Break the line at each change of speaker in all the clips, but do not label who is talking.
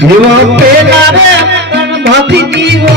जीवो पे नारे भाभी जीवो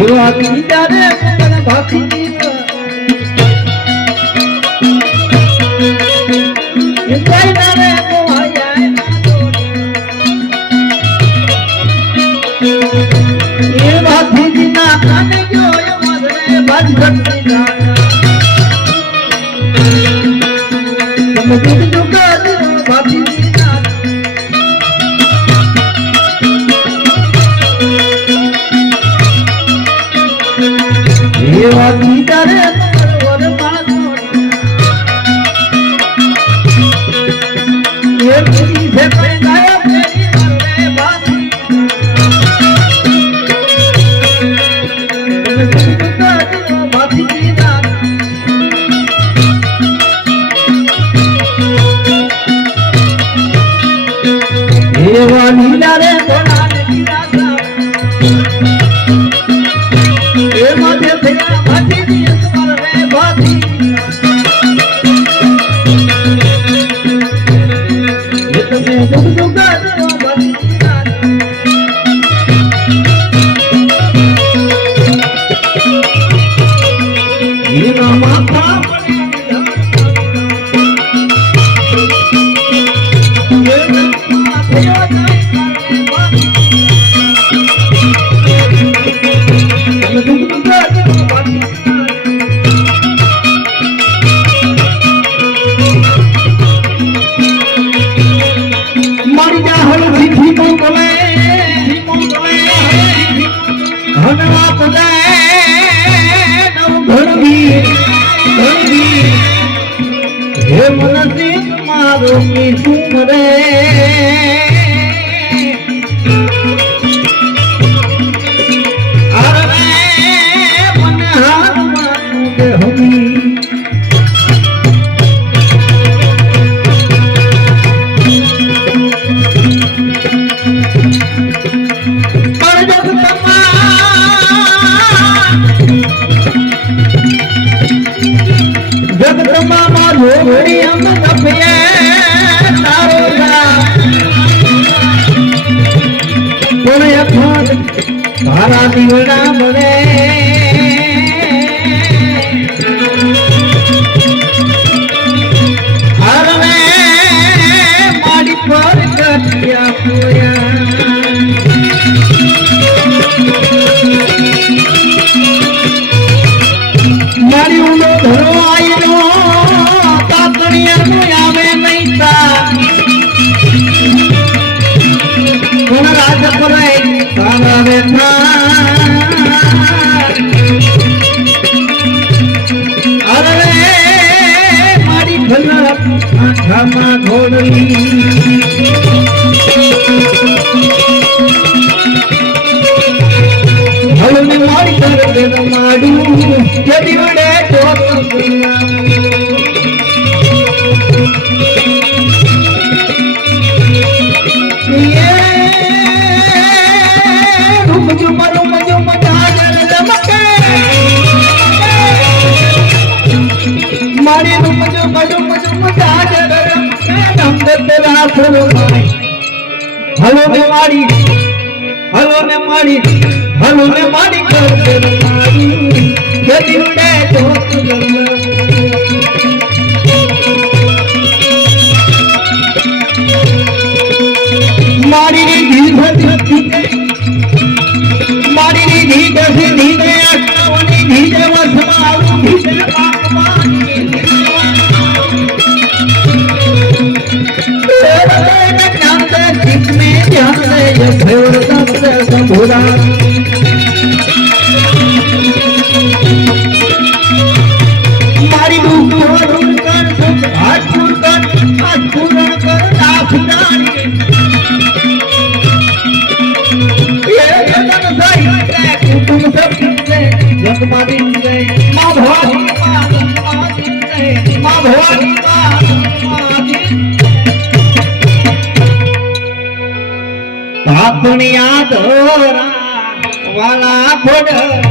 You are the એવા ગીતા રે એ બીજી છે કોઈ ગાયબ હે મનથી મારો મીઠું રે. digo માં ઘોડી મારી તરફ ના થોડો ભાઈ હલો ને મારી હલો ને મારી હલો ની ધીધ ધીધે મારી ની આપણી આદરા વાલા ખોડ